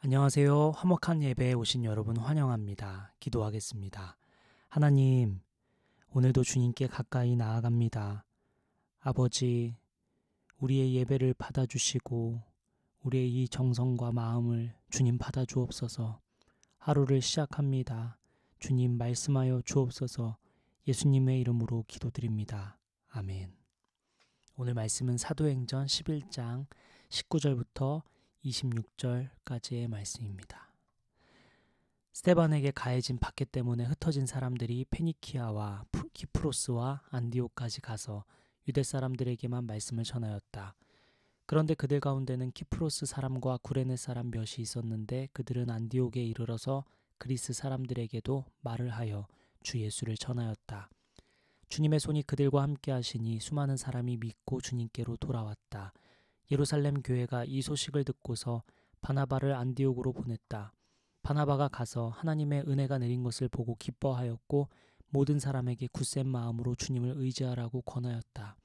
안녕하세요. 화목한 예배에 오신 여러분 환영합니다. 기도하겠습니다. 하나님, 오늘도 주님께 가까이 나아갑니다. 아버지, 우리의 예배를 받아주시고 우리의 이 정성과 마음을 주님 받아주옵소서. 하루를 시작합니다. 주님 말씀하여 주옵소서. 예수님의 이름으로 기도드립니다. 아멘. 오늘 말씀은 사도행전 11장 19절부터 26절까지의 말씀입니다. 스데반에게 가해진 박해 때문에 흩어진 사람들이 페니키아와 키프로스와 안디옥까지 가서 유대 사람들에게만 말씀을 전하였다. 그런데 그들 가운데는 키프로스 사람과 구레네 사람 몇이 있었는데 그들은 안디옥에 이르러서 그리스 사람들에게도 말을 하여 주 예수를 전하였다. 주님의 손이 그들과 함께 하시니 수많은 사람이 믿고 주님께로 돌아왔다. 예루살렘 교회가 이 소식을 듣고서 바나바를 안디옥으로 보냈다. 바나바가 가서 하나님의 은혜가 내린 것을 보고 기뻐하였고 모든 사람에게 굳센 마음으로 주님을 의지하라고 권하였다.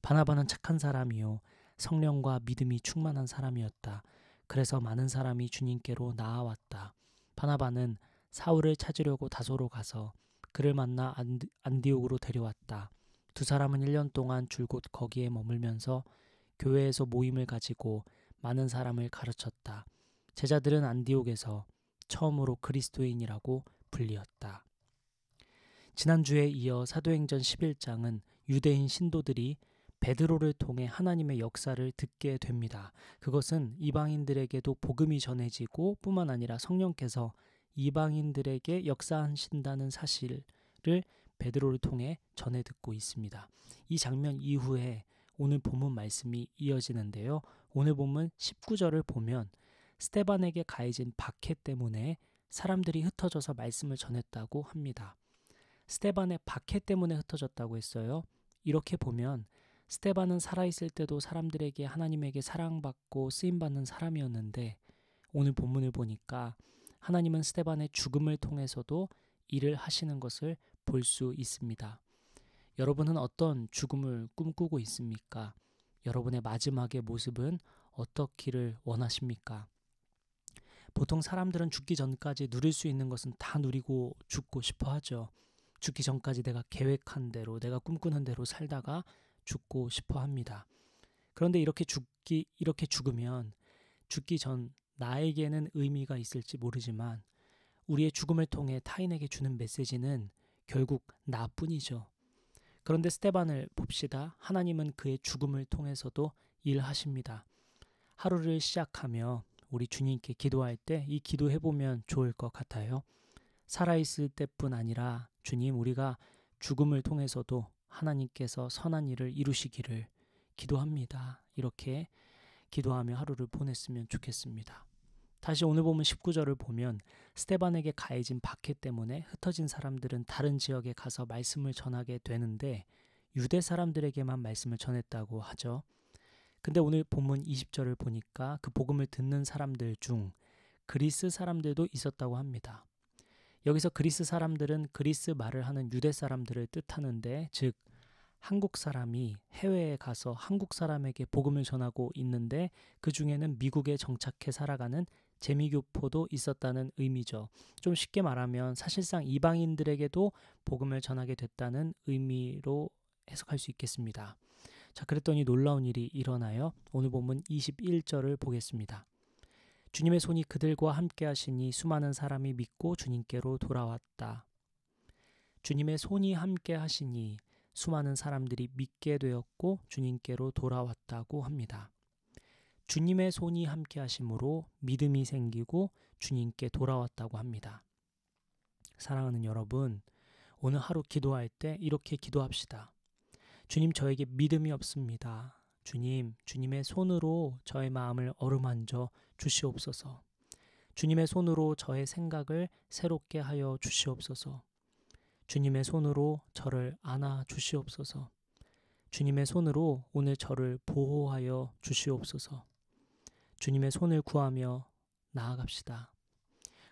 바나바는 착한 사람이요 성령과 믿음이 충만한 사람이었다. 그래서 많은 사람이 주님께로 나아왔다. 바나바는 사울을 찾으려고 다소로 가서 그를 만나 안디옥으로 데려왔다. 두 사람은 1년 동안 줄곧 거기에 머물면서 교회에서 모임을 가지고 많은 사람을 가르쳤다. 제자들은 안디옥에서 처음으로 그리스도인이라고 불리었다. 지난주에 이어 사도행전 11장은 유대인 신도들이 베드로를 통해 하나님의 역사를 듣게 됩니다. 그것은 이방인들에게도 복음이 전해지고 뿐만 아니라 성령께서 이방인들에게 역사하신다는 사실을 베드로를 통해 전해 듣고 있습니다. 이 장면 이후에 오늘 본문 말씀이 이어지는데요. 오늘 본문 19절을 보면 스데반에게 가해진 박해 때문에 사람들이 흩어져서 말씀을 전했다고 합니다. 스데반의 박해 때문에 흩어졌다고 했어요. 이렇게 보면 스데반은 살아있을 때도 사람들에게 하나님에게 사랑받고 쓰임받는 사람이었는데 오늘 본문을 보니까 하나님은 스데반의 죽음을 통해서도 일을 하시는 것을 볼 수 있습니다. 여러분은 어떤 죽음을 꿈꾸고 있습니까? 여러분의 마지막의 모습은 어떻기를 원하십니까? 보통 사람들은 죽기 전까지 누릴 수 있는 것은 다 누리고 죽고 싶어 하죠. 죽기 전까지 내가 계획한 대로, 내가 꿈꾸는 대로 살다가 죽고 싶어 합니다. 그런데 이렇게 죽으면 죽기 전 나에게는 의미가 있을지 모르지만 우리의 죽음을 통해 타인에게 주는 메시지는 결국 나뿐이죠. 그런데 스데반을 봅시다. 하나님은 그의 죽음을 통해서도 일하십니다. 하루를 시작하며 우리 주님께 기도할 때 이 기도해보면 좋을 것 같아요. 살아있을 때뿐 아니라 주님, 우리가 죽음을 통해서도 하나님께서 선한 일을 이루시기를 기도합니다. 이렇게 기도하며 하루를 보냈으면 좋겠습니다. 다시 오늘 보면 19절을 보면 스데반에게 가해진 박해 때문에 흩어진 사람들은 다른 지역에 가서 말씀을 전하게 되는데 유대 사람들에게만 말씀을 전했다고 하죠. 근데 오늘 본문 20절을 보니까 그 복음을 듣는 사람들 중 그리스 사람들도 있었다고 합니다. 여기서 그리스 사람들은 그리스 말을 하는 유대 사람들을 뜻하는데 즉 한국 사람이 해외에 가서 한국 사람에게 복음을 전하고 있는데 그 중에는 미국에 정착해 살아가는 재미교포도 있었다는 의미죠. 좀 쉽게 말하면 사실상 이방인들에게도 복음을 전하게 됐다는 의미로 해석할 수 있겠습니다. 자, 그랬더니 놀라운 일이 일어나요. 오늘 본문 21절을 보겠습니다. 주님의 손이 그들과 함께 하시니 수많은 사람이 믿고 주님께로 돌아왔다. 주님의 손이 함께 하시니 수많은 사람들이 믿게 되었고 주님께로 돌아왔다고 합니다. 주님의 손이 함께 하심으로 믿음이 생기고 주님께 돌아왔다고 합니다. 사랑하는 여러분, 오늘 하루 기도할 때 이렇게 기도합시다. 주님, 저에게 믿음이 없습니다. 주님, 주님의 손으로 저의 마음을 어루만져 주시옵소서. 주님의 손으로 저의 생각을 새롭게 하여 주시옵소서. 주님의 손으로 저를 안아 주시옵소서. 주님의 손으로 오늘 저를 보호하여 주시옵소서. 주님의 손을 구하며 나아갑시다.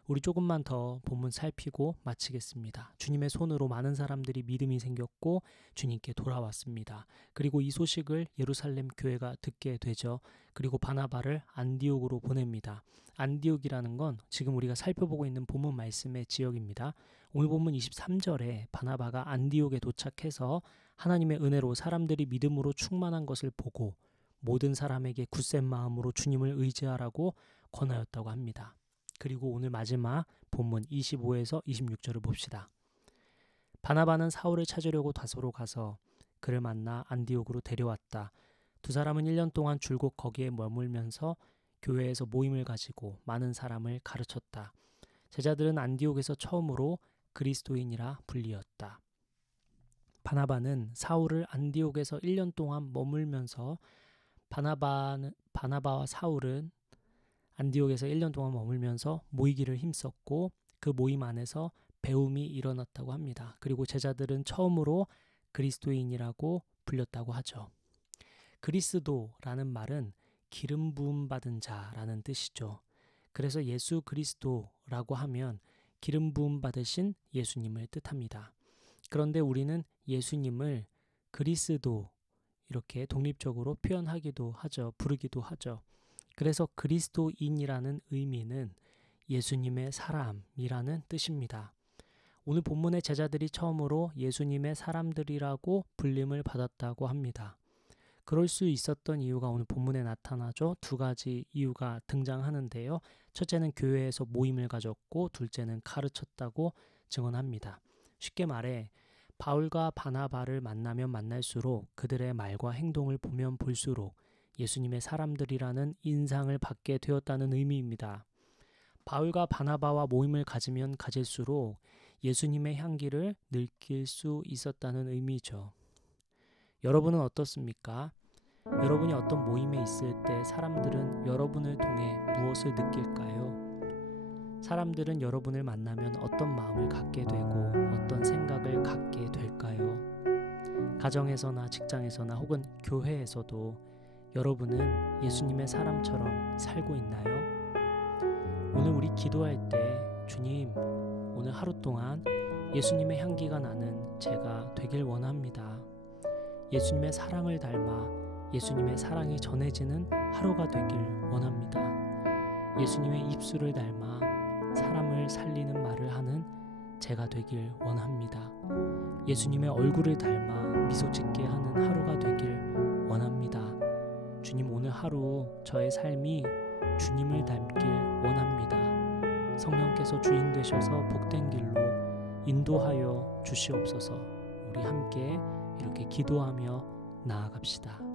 우리 조금만 더 본문 살피고 마치겠습니다. 주님의 손으로 많은 사람들이 믿음이 생겼고 주님께 돌아왔습니다. 그리고 이 소식을 예루살렘 교회가 듣게 되죠. 그리고 바나바를 안디옥으로 보냅니다. 안디옥이라는 건 지금 우리가 살펴보고 있는 본문 말씀의 지역입니다. 오늘 본문 23절에 바나바가 안디옥에 도착해서 하나님의 은혜로 사람들이 믿음으로 충만한 것을 보고 모든 사람에게 굳센 마음으로 주님을 의지하라고 권하였다고 합니다. 그리고 오늘 마지막 본문 25에서 26절을 봅시다. 바나바는 사울을 찾으려고 다소로 가서 그를 만나 안디옥으로 데려왔다. 두 사람은 1년 동안 줄곧 거기에 머물면서 교회에서 모임을 가지고 많은 사람을 가르쳤다. 제자들은 안디옥에서 처음으로 그리스도인이라 불리었다. 바나바는 사울을 안디옥에서 1년 동안 머물면서 바나바와 사울은 안디옥에서 1년 동안 머물면서 모이기를 힘썼고 그 모임 안에서 배움이 일어났다고 합니다. 그리고 제자들은 처음으로 그리스도인이라고 불렸다고 하죠. 그리스도라는 말은 기름 부음 받은 자라는 뜻이죠. 그래서 예수 그리스도라고 하면 기름 부음 받으신 예수님을 뜻합니다. 그런데 우리는 예수님을 그리스도 이렇게 독립적으로 표현하기도 하죠. 부르기도 하죠. 그래서 그리스도인이라는 의미는 예수님의 사람이라는 뜻입니다. 오늘 본문의 제자들이 처음으로 예수님의 사람들이라고 불림을 받았다고 합니다. 그럴 수 있었던 이유가 오늘 본문에 나타나죠. 두 가지 이유가 등장하는데요. 첫째는 교회에서 모임을 가졌고 둘째는 가르쳤다고 증언합니다. 쉽게 말해 바울과 바나바를 만나면 만날수록 그들의 말과 행동을 보면 볼수록 예수님의 사람들이라는 인상을 받게 되었다는 의미입니다. 바울과 바나바와 모임을 가지면 가질수록 예수님의 향기를 느낄 수 있었다는 의미죠. 여러분은 어떻습니까? 여러분이 어떤 모임에 있을 때 사람들은 여러분을 통해 무엇을 느낄까요? 사람들은 여러분을 만나면 어떤 마음을 갖게 되고 어떤 생각을 갖게 될까요? 가정에서나 직장에서나 혹은 교회에서도 여러분은 예수님의 사람처럼 살고 있나요? 오늘 우리 기도할 때 주님, 오늘 하루 동안 예수님의 향기가 나는 제가 되길 원합니다. 예수님의 사랑을 닮아 예수님의 사랑이 전해지는 하루가 되길 원합니다. 예수님의 입술을 닮아 사람을 살리는 말을 하는 제가 되길 원합니다. 예수님의 얼굴을 닮아 미소 짓게 하는 하루가 되길 원합니다. 주님, 오늘 하루 저의 삶이 주님을 닮길 원합니다. 성령께서 주인 되셔서 복된 길로 인도하여 주시옵소서. 우리 함께 이렇게 기도하며 나아갑시다.